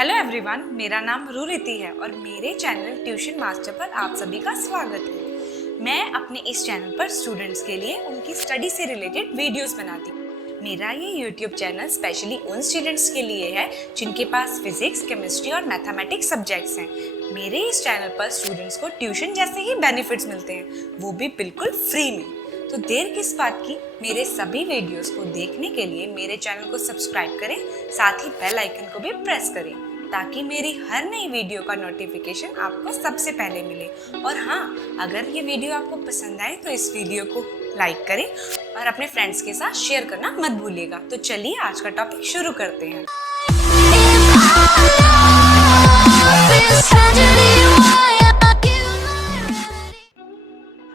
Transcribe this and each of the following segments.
Hello everyone, मेरा नाम रुरिति है और मेरे चैनल ट्यूशन मास्टर पर आप सभी का स्वागत है। मैं अपने इस चैनल पर स्टूडेंट्स के लिए उनकी स्टडी से रिलेटेड वीडियोस बनाती हूँ। मेरा ये यूट्यूब चैनल स्पेशली उन स्टूडेंट्स के लिए है जिनके पास फिजिक्स, केमिस्ट्री और मैथमेटिक्स सब्जेक्ट्स हैं। मेरे इस चैनल पर स्टूडेंट्स को ट्यूशन जैसे ही बेनिफिट्स मिलते हैं, वो भी बिल्कुल फ्री में। तो देर किस बात की, मेरे सभी वीडियोस को देखने के लिए मेरे चैनल को सब्सक्राइब करें, साथ ही बेल आइकन को भी प्रेस करें ताकि मेरी हर नई वीडियो का नोटिफिकेशन आपको सबसे पहले मिले। और हाँ, अगर ये वीडियो आपको पसंद आए तो इस वीडियो को लाइक करें और अपने फ्रेंड्स के साथ शेयर करना मत भूलिएगा। तो चलिए आज का टॉपिक शुरू करते हैं।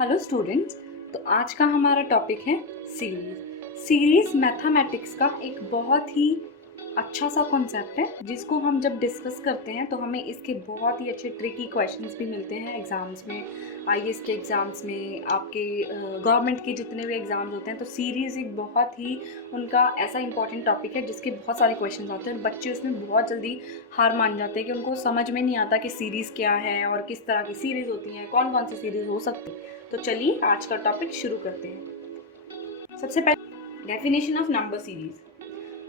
हेलो स्टूडेंट्स, तो आज का हमारा टॉपिक है सीरीज मैथमेटिक्स का एक बहुत ही अच्छा सा कॉन्सेप्ट है जिसको हम जब डिस्कस करते हैं तो हमें इसके बहुत ही अच्छे ट्रिकी क्वेश्चंस भी मिलते हैं एग्ज़ाम्स में, आईएएस के एग्ज़ाम्स में, आपके गवर्नमेंट के जितने भी एग्ज़ाम्स होते हैं। तो सीरीज़ एक बहुत ही उनका ऐसा इंपॉर्टेंट टॉपिक है जिसके बहुत सारे क्वेश्चंस आते हैं और बच्चे उसमें बहुत जल्दी हार मान जाते हैं कि उनको समझ में नहीं आता कि सीरीज़ क्या है और किस तरह की सीरीज़ होती हैं, कौन कौन सी सीरीज़ हो सकती है। तो चलिए आज का टॉपिक शुरू करते हैं। सबसे पहले definition of number series.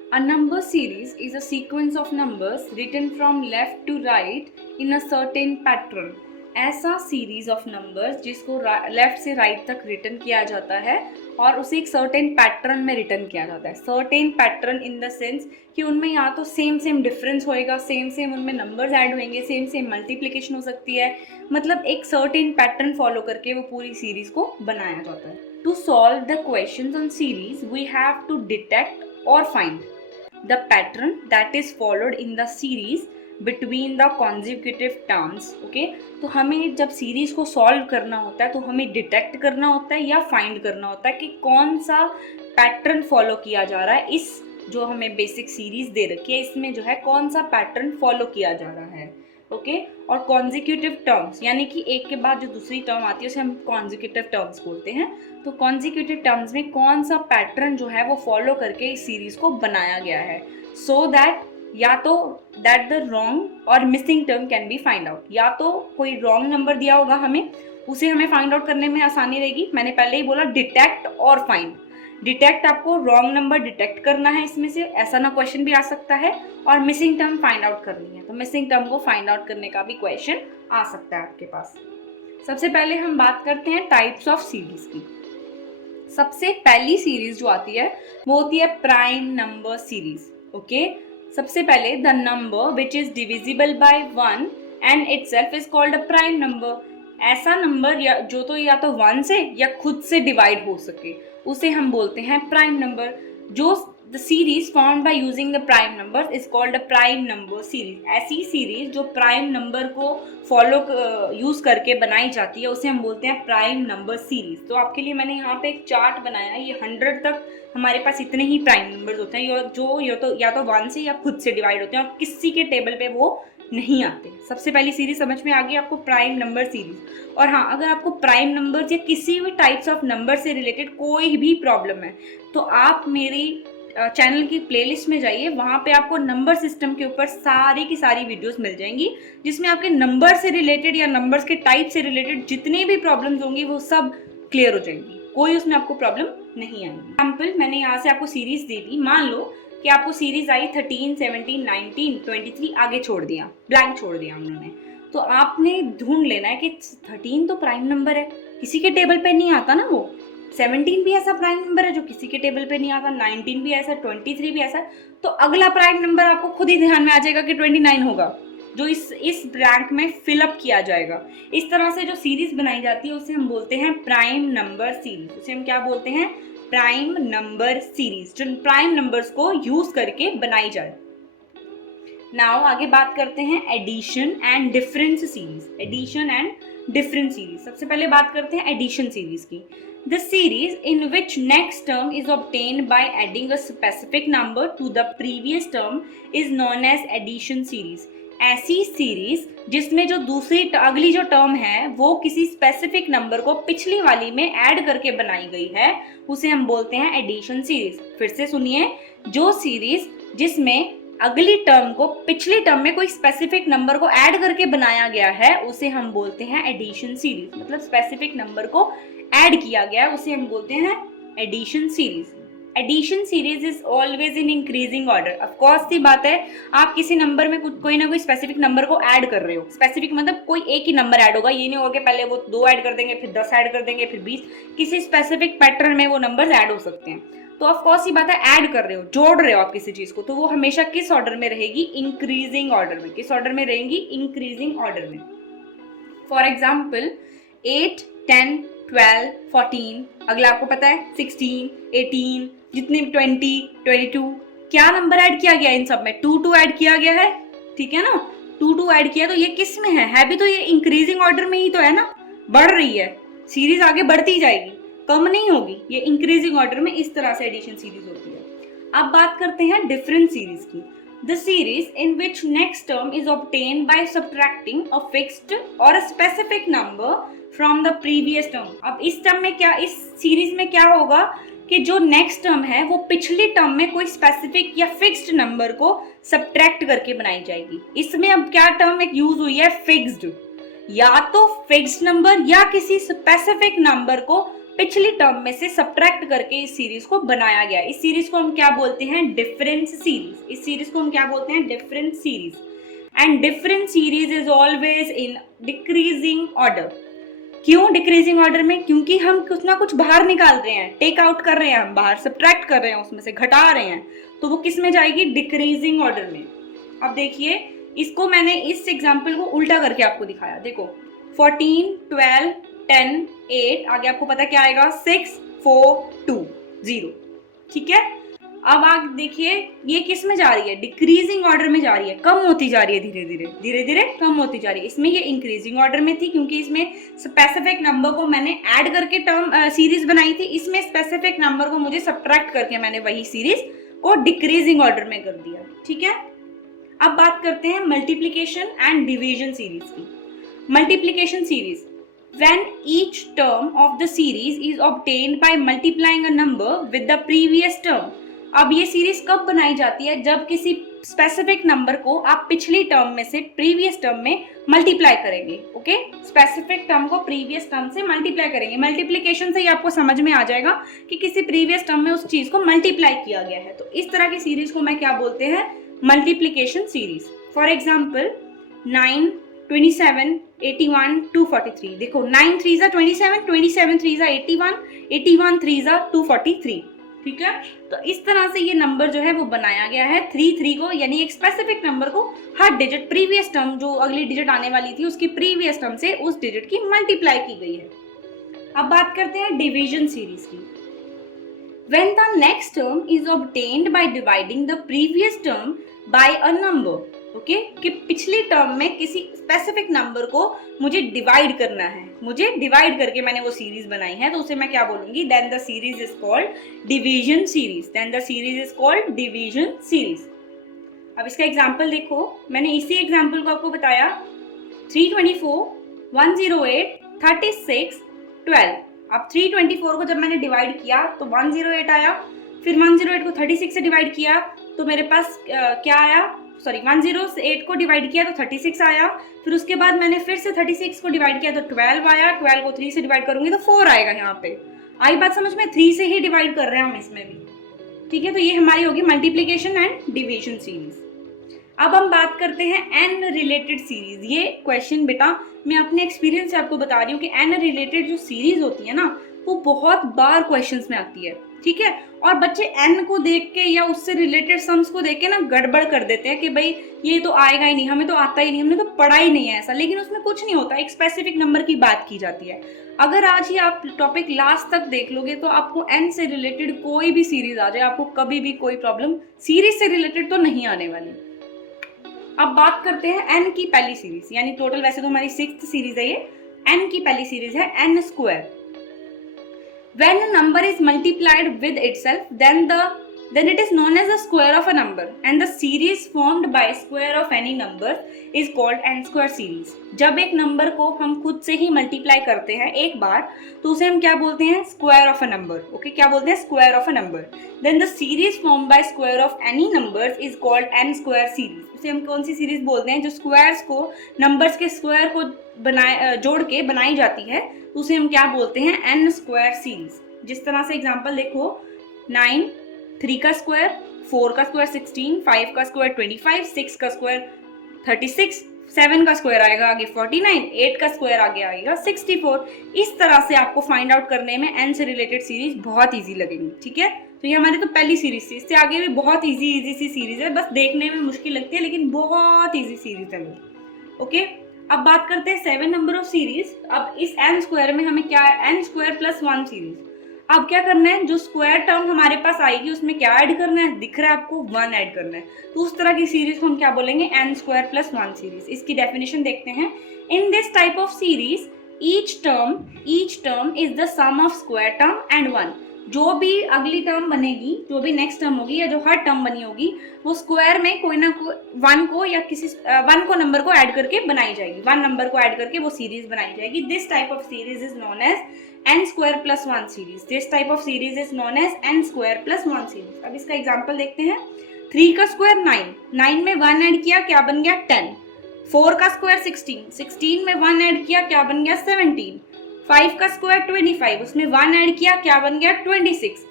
A number series is a sequence of numbers written from left to right in a certain pattern. ऐसा सीरीज ऑफ नंबर्स जिसको लेफ्ट से राइट तक रिटर्न किया जाता है और उसे एक सर्टेन पैटर्न में रिटर्न किया जाता है। Certain pattern in the sense कि उनमें या तो सेम डिफरेंस होएगा, सेम उनमें नंबर्स ऐड होंगे, सेम मल्टीप्लिकेशन हो सकती है। मतलब एक सर्टेन पैटर्न फॉलो करके वो पूरी सीरीज को बनाया जाता है। To solve the questions on series we have to detect और find the pattern that is followed in the series between the consecutive terms. Okay? तो हमें जब सीरीज को सॉल्व करना होता है तो हमें डिटेक्ट करना होता है या फाइंड करना होता है कि कौन सा पैटर्न फॉलो किया जा रहा है। इस जो हमें बेसिक सीरीज दे रखी है इसमें जो है कौन सा पैटर्न फॉलो किया जा रहा है। ओके? और कॉन्जिक्यूटिव टर्म्स यानी कि एक के बाद जो दूसरी टर्म आती है उसे हम कॉन्जिक्यूटिव टर्म्स बोलते हैं। तो कॉन्जिक्यूटिव टर्म्स में कौन सा पैटर्न जो है वो फॉलो करके इस सीरीज को बनाया गया है, सो दैट या तो दैट द रॉन्ग और missing term can be find out. या तो कोई रॉन्ग नंबर दिया होगा हमें, उसे हमें फाइंड आउट करने में आसानी रहेगी। मैंने पहले ही बोला डिटेक्ट और फाइंड। डिटेक्ट आपको रॉन्ग नंबर डिटेक्ट करना है इसमें से, ऐसा ना क्वेश्चन भी आ सकता है, और मिसिंग टर्म फाइंड आउट करनी है तो मिसिंग टर्म को फाइंड आउट करने का भी क्वेश्चन आ सकता है आपके पास। सबसे पहले हम बात करते हैं टाइप्स ऑफ सीरीज की। सबसे पहली सीरीज जो आती है वो होती है प्राइम नंबर सीरीज। ओके? सबसे पहले the number which is divisible by 1 and itself is called a prime number. ऐसा नंबर जो तो या तो 1 से या खुद से डिवाइड हो सके उसे हम बोलते हैं प्राइम नंबर। जो the series found by using the prime number is called a prime number series. ऐसी सीरीज जो प्राइम नंबर को फॉलो यूज करके बनाई जाती है उसे हम बोलते हैं प्राइम नंबर सीरीज। तो आपके लिए मैंने यहाँ पे एक चार्ट बनाया है। ये 100 तक हमारे पास इतने ही प्राइम नंबर्स होते हैं जो या तो 1 से या खुद से डिवाइड होते हैं और किसी के टेबल पे वो नहीं आते। सबसे पहली सीरीज समझ में आ गई आपको, प्राइम नंबर सीरीज। और हाँ, अगर आपको प्राइम नंबर्स या किसी भी टाइप्स ऑफ नंबर से रिलेटेड कोई भी प्रॉब्लम है तो आप मेरी चैनल की प्लेलिस्ट में जाइए, वहाँ पे आपको नंबर सिस्टम के ऊपर सारी की सारी वीडियोस मिल जाएंगी जिसमें आपके नंबर से रिलेटेड या नंबर्स के टाइप से रिलेटेड जितनी भी प्रॉब्लम्स होंगी वो सब क्लियर हो जाएंगी, कोई उसमें आपको प्रॉब्लम नहीं आएगी। एग्जाम्पल मैंने यहाँ से आपको सीरीज दे दी। मान लो कि आपको सीरीज आई 13, 17, 19, 23, आगे छोड़ दिया, ब्लैंक छोड़ दिया उन्होंने। तो आपने ढूंढ लेना है कि 13 तो प्राइम नंबर है, किसी के टेबल पे नहीं आता ना वो। 17 भी ऐसा प्राइम नंबर है जो किसी के टेबल पे नहीं आता, 19 भी ऐसा, 23 भी ऐसा। तो अगला प्राइम नंबर आपको खुद ही ध्यान में आ जाएगा कि 29 होगा, जो इस ब्लैंक में फिलअप किया जाएगा। इस तरह से जो सीरीज बनाई जाती है उसे हम बोलते हैं प्राइम नंबर सीरीज। उसे हम क्या बोलते हैं? प्राइम नंबर सीरीज, जो प्राइम नंबर्स को यूज करके बनाई जाए। नाउ आगे बात करते हैं addition and difference series. Addition and difference series. सबसे पहले बात करते हैं एडिशन सीरीज की। The series in which next term is obtained by adding a specific number to the previous term is known as addition series. ऐसी series जिसमें जो अगली जो टर्म है वो किसी स्पेसिफिक नंबर को पिछली वाली में ऐड करके बनाई गई है उसे हम बोलते हैं एडिशन सीरीज। फिर से सुनिए, जो सीरीज जिसमें अगली टर्म को पिछली टर्म में कोई स्पेसिफिक नंबर को ऐड करके बनाया गया है उसे हम बोलते हैं एडिशन सीरीज। मतलब स्पेसिफिक नंबर को ऐड किया गया है उसे हम बोलते हैं addition series. Addition series is always in increasing order. Of course सी बात है, आप किसी नंबर में कोई ना कोई स्पेसिफिक नंबर को ऐड कर रहे हो। स्पेसिफिक मतलब कोई एक ही नंबर ऐड होगा, ये नहीं होगा कि पहले वो 2 ऐड कर देंगे, फिर 10 ऐड कर देंगे, फिर 20। किसी स्पेसिफिक पैटर्न में वो नंबर्स ऐड हो सकते हैं। तो ऑफ कोर्स ये बात है, ऐड कर रहे हो, जोड़ रहे हो आप किसी चीज को, तो वो हमेशा किस ऑर्डर में रहेगी? इंक्रीजिंग ऑर्डर में। किस ऑर्डर में रहेंगी? इंक्रीजिंग ऑर्डर में। फॉर एग्जाम्पल 8, 10, 12, 14, अगला आपको पता है 16, 18, जितने 20, 22, क्या नंबर ऐड किया गया इन सब में? 2 ऐड किया गया है, ठीक है ना? 2 ऐड किया, तो ये किस में है भी तो ये इंक्रीजिंग ऑर्डर में ही तो है ना, बढ़ रही है, सीरीज आगे बढ़ती जाएगी, कम नहीं होगी, ये इंक्रीजिंग ऑर्डर में इस तरह से एडिशन सीरीज होती है। अब बात करते हैं डिफरेंट सीरीज की। The series in which next term is obtained by subtracting a fixed और a specific number from the previous term. अब इस टर्म में क्या, इस सीरीज में क्या होगा कि जो नेक्स्ट टर्म है वो पिछली टर्म में कोई स्पेसिफिक या फिक्स्ड नंबर को सब्ट्रैक्ट करके बनाई जाएगी। इसमें अब क्या टर्म एक यूज हुई है? फिक्स्ड। या तो फिक्स्ड नंबर या किसी स्पेसिफिक नंबर को पिछली टर्म में से सब्ट्रैक्ट करके इस सीरीज को बनाया गया। इस सीरीज को हम क्या बोलते हैं? Difference series. इस सीरीज को हम क्या बोलते हैं? Difference series. And difference series is always in decreasing order. क्यों डिक्रीजिंग ऑर्डर में? क्योंकि हम कुछ ना कुछ बाहर निकाल रहे हैं, टेक आउट कर रहे हैं, हम बाहर सब्ट्रैक्ट कर रहे हैं, उसमें से घटा रहे हैं, तो वो किस में जाएगी? डिक्रीजिंग ऑर्डर में। अब देखिए, इसको मैंने इस एग्जाम्पल को उल्टा करके आपको दिखाया। देखो 14, 12, 10, 8, आगे आपको पता क्या आएगा? 6, 4, 2, 0, ठीक है। अब आप देखिए ये किस में जा रही है? डिक्रीजिंग ऑर्डर में जा रही है, कम होती जा रही है, धीरे धीरे धीरे धीरे कम होती जा रही है। इसमें ये इंक्रीजिंग ऑर्डर में थी क्योंकि इसमें स्पेसिफिक नंबर को मैंने ऐड करके टर्म सीरीज बनाई थी। इसमें स्पेसिफिक नंबर को मुझे सब्ट्रैक्ट करके मैंने वही सीरीज को डिक्रीजिंग ऑर्डर में कर दिया, ठीक है। अब बात करते हैं मल्टीप्लीकेशन एंड डिवीजन सीरीज की। Multiplication series, when each term of the series is obtained by multiplying a number with the previous term। अब ये सीरीज कब बनाई जाती है? जब किसी स्पेसिफिक नंबर को आप पिछली टर्म में से प्रीवियस टर्म में मल्टीप्लाई करेंगे। ओके, स्पेसिफिक टर्म को प्रीवियस टर्म से मल्टीप्लाई करेंगे। मल्टीप्लीकेशन से ही आपको समझ में आ जाएगा कि किसी प्रीवियस टर्म में उस चीज को मल्टीप्लाई किया गया है। तो इस तरह की सीरीज को मैं क्या बोलते हैं? Multiplication series. For example 9, 27, 81, 243। देखो 9 3 27, 27 3 81, 81 3 243, ठीक है। तो इस तरह से ये नंबर जो है वो बनाया गया है 3 को, यानी एक स्पेसिफिक नंबर को हर डिजिट प्रीवियस टर्म, जो अगली डिजिट आने वाली थी उसकी प्रीवियस टर्म से उस डिजिट की मल्टीप्लाई की गई है। अब बात करते हैं डिवीजन सीरीज की। When the next term is obtained by dividing the previous term by a number, okay, कि पिछली टर्म में किसी स्पेसिफिक नंबर को मुझे डिवाइड करना है, मुझे डिवाइड करके मैंने वो सीरीज बनाई है, तो उसे मैं क्या बोलूंगी? Then the series is called division series. Then the series is called division series. अब इसका एग्जांपल देखो, मैंने इसी एग्जांपल को आपको बताया 324, 108, 36, 12। अब 324 को जब मैंने डिवाइड किया तो 108 आया, फिर 108 को 36 से डिवाइड किया तो मेरे पास क्या आया? 108 को डिवाइड किया तो 36 आया, फिर उसके बाद मैंने फिर से 36 को डिवाइड किया तो 12 आया, 12 को 3 से डिवाइड करूंगी तो 4 आएगा। यहाँ पे आई बात समझ में? 3 से ही डिवाइड कर रहे हैं हम इसमें भी, ठीक है। तो ये हमारी होगी मल्टीप्लीकेशन एंड डिवीजन सीरीज। अब हम बात करते हैं एन रिलेटेड सीरीज। ये क्वेश्चन बेटा मैं अपने एक्सपीरियंस से आपको बता रही हूँ कि एन रिलेटेड जो सीरीज होती है ना वो बहुत बार क्वेश्चंस में आती है, ठीक है। और बच्चे एन को देख के या उससे रिलेटेड सम्स को देख के ना गड़बड़ कर देते हैं कि भाई ये तो आएगा ही नहीं, हमें तो आता ही नहीं, हमने तो पढ़ा ही नहीं है ऐसा। लेकिन उसमें कुछ नहीं होता, एक स्पेसिफिक नंबर की बात की जाती है। अगर आज ही आप टॉपिक लास्ट तक देख लोगे तो आपको एन से रिलेटेड कोई भी सीरीज आ जाए, आपको कभी भी कोई प्रॉब्लम सीरीज से रिलेटेड तो नहीं आने वाली। अब बात करते हैं एन की पहली सीरीज, यानी टोटल वैसे तो हमारी 6th सीरीज है ये। एन की पहली सीरीज है n square. When a number is multiplied with itself, then the then it is known as the square of a number and the series formed by square of any number is called n square series. जब एक number को हम खुद से ही multiply करते हैं एक बार तो उसे हम क्या बोलते हैं, square of a number. Okay, क्या बोलते हैं, square of a number. Then the series form by square of any numbers is called n square series. उसे हम कौन सी सीरीज बोलते हैं, जो स्क्वायर्स को, नंबर्स के स्क्वायर को जोड़ के बनाई जाती है, तो उसे हम क्या बोलते हैं, एन स्क्वायर सीरीज. जिस तरह से एग्जाम्पल देखो, 9, 3 का स्क्वायर, 4 का स्क्वायर 16, 5 का स्क्वायर 25, 6 का स्क्वायर 36, 7 का स्क्वायर आएगा आगे 49, 8 का स्क्वायर आगे आएगा 64. इस तरह से आपको फाइंड आउट करने में एन से रिलेटेड सीरीज बहुत इजी लगेंगी. ठीक है, तो ये हमारी तो पहली सीरीज थी. इससे आगे भी बहुत इजी सी सीरीज है, बस देखने में मुश्किल लगती है लेकिन बहुत इजी सीरीज है वो. ओके, अब बात करते हैं 7 नंबर ऑफ सीरीज. अब इस एन स्क्वायर में हमें क्या है, एन स्क्वायर प्लस 1 सीरीज. अब क्या करना है, जो स्क्वायर टर्म हमारे पास आएगी उसमें क्या ऐड करना है, दिख रहा है आपको, 1 ऐड करना है. तो उस तरह की सीरीज को हम क्या बोलेंगे, एन स्क्वायर प्लस 1 सीरीज. इसकी डेफिनेशन देखते हैं. In this type of series each term is the sum of square term and 1. जो भी अगली टर्म बनेगी, जो भी नेक्स्ट टर्म होगी या जो हर टर्म बनी होगी, वो स्क्वायर में कोई ना कोई 1 को या किसी 1 को नंबर को ऐड करके बनाई जाएगी. 1 नंबर को ऐड करके वो सीरीज बनाई जाएगी. This type of series is known as n square plus 1 series. This type of series is known as n square plus 1 series. अब इसका एग्जांपल देखते हैं. 3 का स्क्वायर 9, 9 में 1 ऐड किया, क्या बन गया, 10. 4 का स्क्वायर 16, 16 में 1 ऐड किया, क्या बन गया, 17. 5 का स्क्वायर 25, उसमें 1 ऐड किया, क्या बन गया, 26.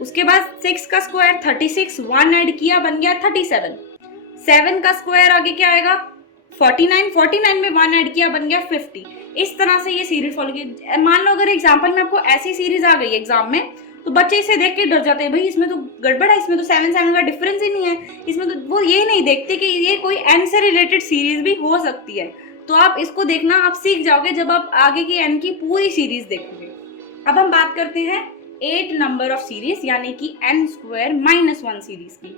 उसके बाद 6 का स्क्वायर 36, 1 ऐड किया, बन गया 37. 7 का स्क्वायर आगे क्या आएगा, 49, 49 में 1 ऐड किया, बन गया 50. इस तरह से ये सीरीज फॉलो की. मान लो अगर एग्जांपल में आपको ऐसी सीरीज आ गई एग्जाम में, तो बच्चे इसे देख के डर जाते हैं, भाई इसमें तो गड़बड़ है, इसमें तो 7 का डिफरेंस ही नहीं है, इसमें तो वो ये नहीं देखते कि ये कोई एन से रिलेटेड सीरीज भी हो सकती है. तो आप इसको देखना, आप सीख जाओगे जब आप आगे की एन की पूरी सीरीज देखोगे. अब हम बात करते हैं 8 नंबर ऑफ सीरीज यानी कि एन स्क्वायर माइनस 1 सीरीज की.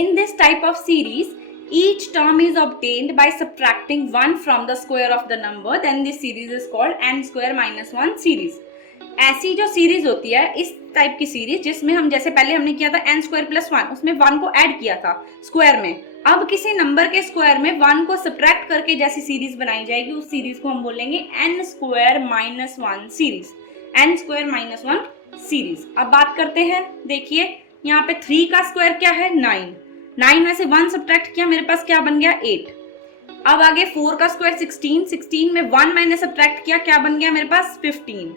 इन this type of series each term is obtained by subtracting 1 from the square of the number, then this series is called n square minus 1 series. ऐसी जो series होती है, इस type की series जिसमें हम, जैसे पहले हमने किया था n स्क्वायर प्लस 1, उसमें 1 को ऐड किया था स्क्वायर में. अब किसी नंबर के स्क्वायर में 1 को सब्ट्रैक्ट करके जैसी सीरीज बनाई जाएगी, उस सीरीज को हम बोलेंगे n square minus 1 series. n square minus 1 series. अब बात करते हैं, देखिए यहाँ पे 3 का स्क्वायर क्या है, 9. 9 में से 1 सब्ट्रैक्ट किया, मेरे पास क्या बन गया, 8. अब आगे 4 का स्क्वायर 16, 16 में 1 मैंने सब्ट्रैक्ट किया, क्या बन गया मेरे पास, 15.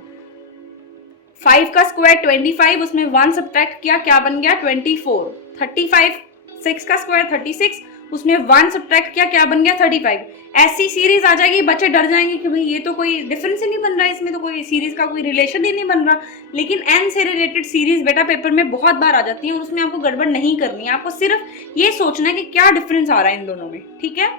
5 का स्क्वायर 25, उसमें 1 सब्ट्रैक्ट किया, क्या बन गया, 24. 35, 6 का स्क्वायर 36, उसमें 1 सब्ट्रैक्ट किया, क्या बन गया, 35. ऐसी सीरीज आ जाएगी, बच्चे डर जाएंगे कि भाई ये तो कोई डिफरेंस ही नहीं बन रहा है, इसमें तो कोई सीरीज का कोई रिलेशन ही नहीं बन रहा. लेकिन एन से रिलेटेड सीरीज बेटा पेपर में बहुत बार आ जाती है और उसमें आपको गड़बड़ नहीं करनी है. आपको सिर्फ ये सोचना है कि क्या डिफरेंस आ रहा है इन दोनों में. ठीक है,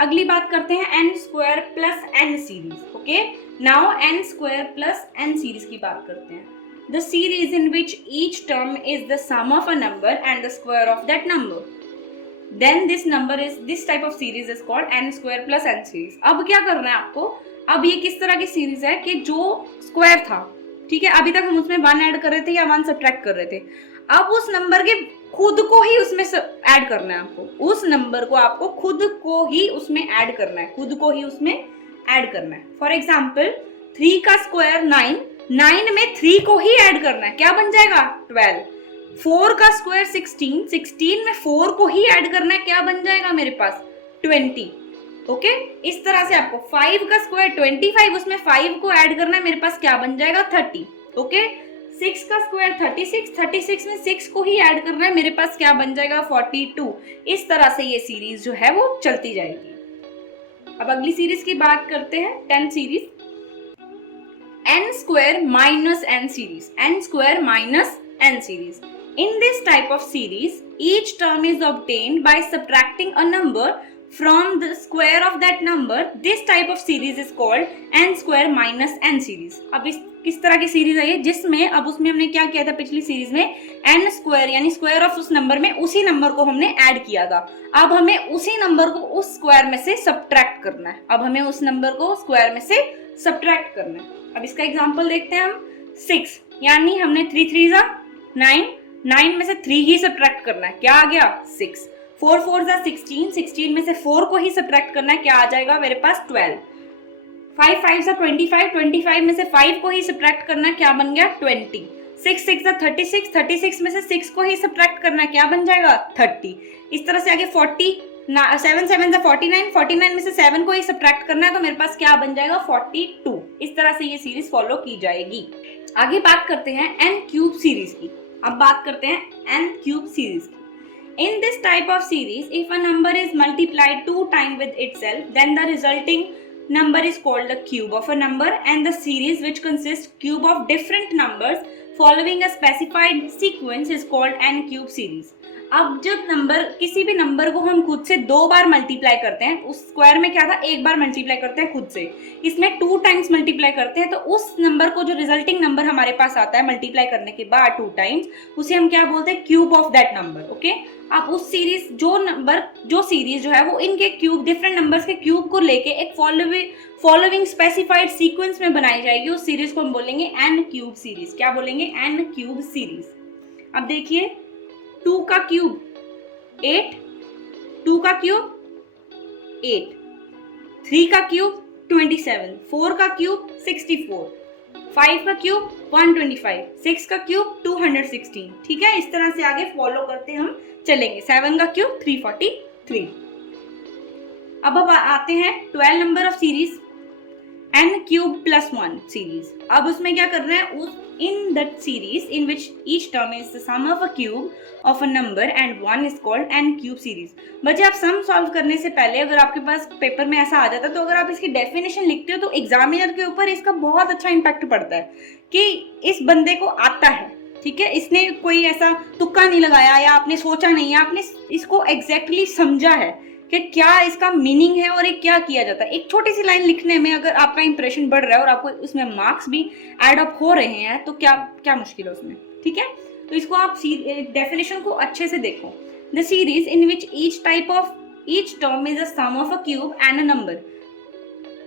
अगली बात करते हैं n square plus n series. Okay, now n square plus n series की बात करते हैं. The series in which each term is the sum of a number and the square of that number, then this type of series is called n square plus n series. अब क्या करना है आपको, अब ये किस तरह की सीरीज है कि जो स्क्वायर था, ठीक है, अभी तक हम उसमें 1 ऐड कर रहे थे या 1 सब्ट्रैक्ट कर रहे थे. अब उस नंबर के खुद को ही उसमें ऐड करना है आपको. उस नंबर को आपको खुद को ही उसमें ऐड करना है, खुद को ही उसमें ऐड करना है. फॉर एग्जाम्पल 3 का स्क्वायर 9, 9 में 3 को ही ऐड करना है, क्या बन जाएगा, 12. 4 का स्क्वायर 16, 16 में 4 को ही ऐड करना है, क्या बन जाएगा मेरे पास, 20. ओके, इस तरह से आपको 5 का स्क्वायर 25, उसमें 5 को ऐड करना है, मेरे पास क्या बन जाएगा, 30. ओके, 6 का स्क्वायर 36, 36 में 6 को ही ऐड करना है, मेरे पास क्या बन जाएगा, 42. इस तरह से ये सीरीज जो है वो चलती जाएगी. अब अगली सीरीज की बात करते हैं, 10 series. n square minus n series, n square minus n series. In this type of series, each term is obtained by subtracting a number from the square of that number. This type of series is called n square minus n series. अब इस किस तरह की series है ये, जिसमें अब उसमें हमने क्या किया था पिछली सीरीज में, n स्क्वायर यानी स्क्वायर ऑफ उस नंबर में उसी नंबर को हमने ऐड किया था. अब हमें उसी नंबर को उस स्क्वायर में से सब्ट्रैक्ट करना है. अब हमें उस नंबर को स्क्वायर में से सब्ट्रैक्ट करना है. अब इसका एग्जांपल देखते हैं हम. 6 यानी हमने 3 3 जा 9, 9 में से 3 ही सब्ट्रैक्ट करना है, क्या आ गया 6। 4 4 जा 16, 16 में से 4 को ही सब्ट्रैक्ट करना है, क्या आ जाएगा मेरे पास 12। 5 5 जा 25, 25 में से 5 को ही सब्ट्रैक्ट करना है, क्या बन गया 20। 6 6 जा 36, 36 में से 6 को ही सब्ट्रैक्ट करना है, क्या बन जाएगा 30। इस तरह से आगे 40, 7 7 जा 49, 49 में से 7 को ही सब्ट्रैक्ट करना है, तो मेरे पास क्या बन जाएगा 42। इस तरह से ये सीरीज फॉलो की जाएगी। आगे बात करते हैं n क्यूब सीरीज की। अब बात करते हैं n क्यूब सीरीज की। In this type of series, if a number is multiplied 2 times with itself, then the resulting number is called the cube of a number, and the series which consists cube of different numbers following a specified sequence is called n cube series. अब जब number, किसी भी number को हम खुद से 2 बार multiply करते हैं, उस स्क्वायर में क्या था 1 बार मल्टीप्लाई करते हैं खुद से, इसमें 2 टाइम्स मल्टीप्लाई करते हैं, तो उस नंबर को जो रिजल्टिंग नंबर हमारे पास आता है मल्टीप्लाई करने के बाद 2 टाइम्स, उसे हम क्या बोलते हैं cube of that number. Okay, अब उस सीरीज जो सीरीज जो है वो इनके क्यूब, डिफरेंट नंबर्स के क्यूब को लेके एक फॉलोइंग स्पेसिफाइड सीक्वेंस में बनाई जाएगी। उस सीरीज को हम बोलेंगे n क्यूब सीरीज। क्या बोलेंगे n क्यूब सीरीज। अब देखिए 2 का क्यूब 8, 2 का क्यूब 8, 3 का क्यूब 27, 4 का क्यूब 64, 5 का क्यूब 125, 6 का क्यूब 216। ठीक है, इस तरह से आगे फॉलो करते हम चलेंगे। 7 का क्यूब 343। अब आते हैं 12 number of series n cube plus 1 series. अब उसमें क्या करना है, in that series in which each term is the sum of a cube of a number and 1 is called n cube series। बच्चे आप सम सॉल्व करने से पहले अगर आपके पास पेपर में ऐसा आ जाता है, तो अगर आप इसकी डेफिनेशन लिखते हो तो एग्जामिनर के ऊपर इसका बहुत अच्छा इम्पैक्ट पड़ता है कि इस बंदे को आता है। ठीक है, इसने कोई ऐसा तुक्का नहीं लगाया या आपने सोचा नहीं है, आपने इसको एग्जैक्टली समझा है कि क्या इसका मीनिंग है और ये क्या किया जाता है। एक छोटी सी लाइन लिखने में अगर आपका इंप्रेशन बढ़ रहा है और आपको उसमें मार्क्स भी एड अप हो रहे हैं, तो क्या मुश्किल है उसमें। ठीक है, तो इसको आप डेफिनेशन को अच्छे से देखो। The series in which each term is a sum of a cube and a number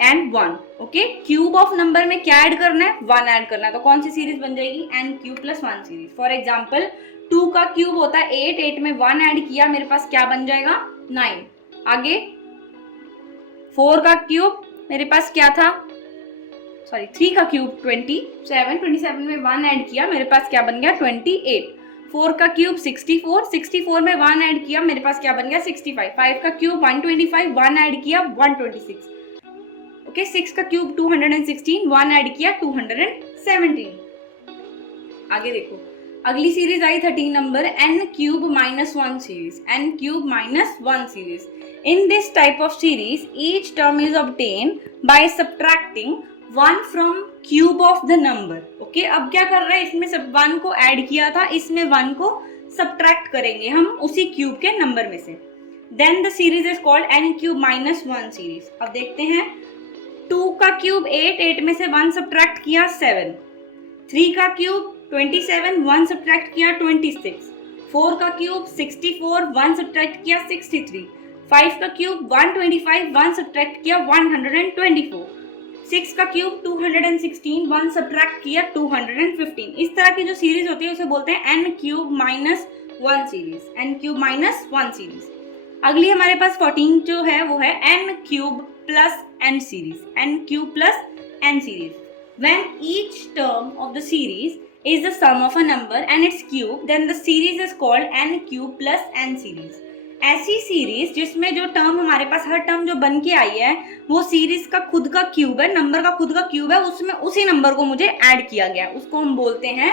and 1। Okay, cube of number में क्या ऐड करना है 1 ऐड करना है, तो कौन सी सीरीज बन जाएगी n cube plus 1 series. For example 2 का क्यूब होता है 8, 8 में 1 ऐड किया, मेरे पास क्या बन जाएगा 9। आगे 4 का क्यूब मेरे पास क्या था, 3 का क्यूब 27, 27 में 1 ऐड किया, मेरे पास क्या बन गया 28। 4 का क्यूब 64, 64 में 1 ऐड किया, मेरे पास क्या बन गया 65। 5 का क्यूब 125, 1 ऐड किया 126। ओके, 6 का क्यूब 216, 1 ऐड किया 217। आगे देखो, अगली series I 13 number n cube minus 1 series. n cube minus 1 series. In this type of series, each term is obtained by subtracting 1 from cube of the number. Okay, अब क्या कर रहे हैं, इसमें सब 1 को ऐड किया था, इसमें 1 को सब्ट्रैक्ट करेंगे हम उसी क्यूब के नंबर में से। Then the series is called n cube minus 1 series. अब देखते हैं 2 का क्यूब 8, 8 में से 1 सब्ट्रैक्ट किया 7। 3 का क्यूब 27, 1 सब्ट्रैक्ट किया 26। 4 का क्यूब 64, 1 सब्ट्रैक्ट किया 63। 5 का क्यूब 125, 1 सब्ट्रैक्ट किया 124। 6 का क्यूब 216, 1 सब्ट्रैक्ट किया 215। इस तरह की जो सीरीज होती है उसे बोलते हैं n cube minus 1 series. n cube minus 1 series. अगली हमारे पास 14 जो है वो है n cube plus n series. n cube plus n series. When each term of the series is the sum of a number and its cube, then the series is called n cube plus n series। ऐसी series जिसमें जो term हमारे पास, हर term जो बन के आई है वो series का खुद का क्यूब है, नंबर का खुद का क्यूब है, उसमें उसी नंबर को मुझे ऐड किया गया, उसको हम बोलते हैं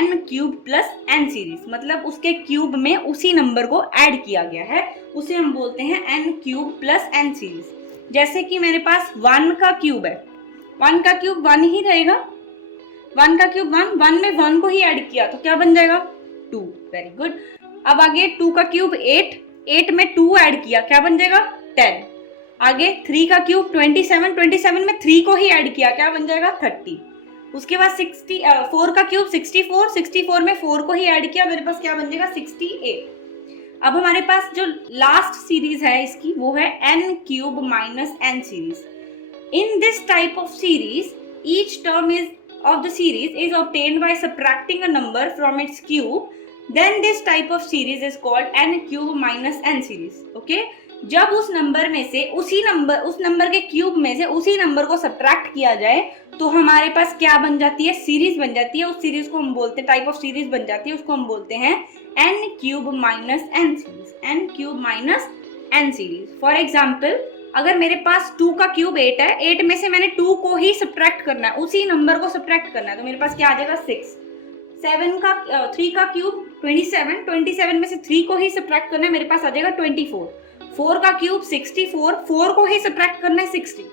n cube plus n series. मतलब उसके क्यूब में उसी नंबर को ऐड किया गया है, उसे हम बोलते हैं n cube plus n series. जैसे कि मेरे पास 1 का क्यूब है, 1 का क्यूब 1 ही रहेगा, 1 का क्यूब 1 में 1 को ही ऐड किया तो क्या बन जाएगा 2। Very good. अब आगे 2 का क्यूब 8, 8 में 2 ऐड किया, क्या बन जाएगा 10। आगे 3 का क्यूब 27, 27 में 3 को ही ऐड किया, क्या बन जाएगा 30। उसके बाद 4 का क्यूब 64, 64 में 4 को ही ऐड किया, मेरे पास क्या बन जाएगा 68। अब हमारे पास जो लास्ट सीरीज है इसकी वो है n cube minus n series. In this type of series, each term is of the series is obtained by subtracting a number from its cube, then this type of series is called n cube minus n series. Okay, जब उस number में से उस number के cube में से उसी number को सब्ट्रैक्ट किया जाए तो हमारे पास क्या बन जाती है, सीरीज बन जाती है। उस सीरीज को हम बोलते हैं, टाइप ऑफ सीरीज बन जाती है, उसको हम बोलते हैं n cube minus n series, n cube minus n series. For example, अगर मेरे पास 2 का क्यूब 8 है, 8 में से मैंने 2 को ही सब्ट्रैक्ट करना है, उसी नंबर को सब्ट्रैक्ट करना है, तो मेरे पास क्या आ जाएगा 6। 3 का क्यूब 27, 27 में से 3 को ही सब्ट्रैक्ट करना है, मेरे पास आ जाएगा 24। 4 का क्यूब 64, 4 को ही सब्ट्रैक्ट करना है 60।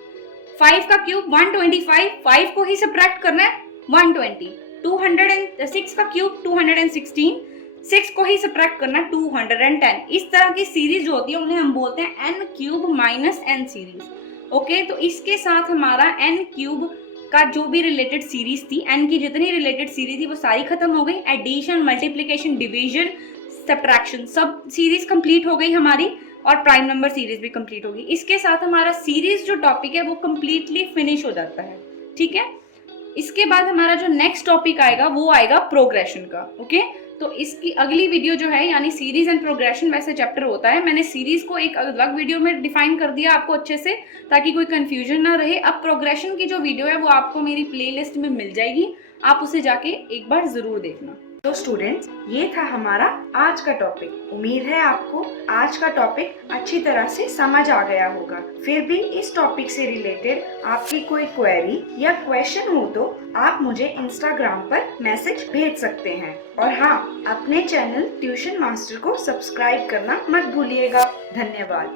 5 का क्यूब 125, 5 को ही सब्ट्रैक्ट करना है 120। 6 का क्यूब 216, 6 को ही सब्ट्रैक्ट करना है 210। इस तरह की सीरीज जो होती है उन्हें हम बोलते हैं n cube minus n series. Okay, तो इसके साथ हमारा n क्यूब का जो भी रिलेटेड सीरीज थी, n की जितनी रिलेटेड सीरीज थी वो सारी खत्म हो गई। एडिशन, मल्टीप्लिकेशन, डिवीजन, सब्ट्रैक्शन सब सीरीज कंप्लीट हो गई हमारी, और प्राइम नंबर सीरीज भी कंप्लीट होगी। इसके साथ हमारा सीरीज जो टॉपिक है वो कंप्लीटली फिनिश हो जाता है। ठीक है, इसके बाद हमारा जो नेक्स्ट टॉपिक आएगा वो आएगा प्रोग्रेशन का। ओके, तो इसकी अगली वीडियो जो है, यानी सीरीज एंड प्रोग्रेशन वैसे चैप्टर होता है, मैंने सीरीज को एक अलग वीडियो में डिफाइन कर दिया आपको अच्छे से, ताकि कोई कंफ्यूजन ना रहे। अब प्रोग्रेशन की जो वीडियो है वो आपको मेरी प्लेलिस्ट में मिल जाएगी, आप उसे जाके एक बार जरूर देखना। तो स्टूडेंट्स, ये था हमारा आज का टॉपिक। उम्मीद है आपको आज का टॉपिक अच्छी तरह से समझ आ गया होगा। फिर भी इस टॉपिक से रिलेटेड आपकी कोई क्वेरी या क्वेश्चन हो तो आप मुझे इंस्टाग्राम पर मैसेज भेज सकते हैं। और हाँ, अपने चैनल ट्यूशन मास्टर को सब्सक्राइब करना मत भूलिएगा। धन्यवाद।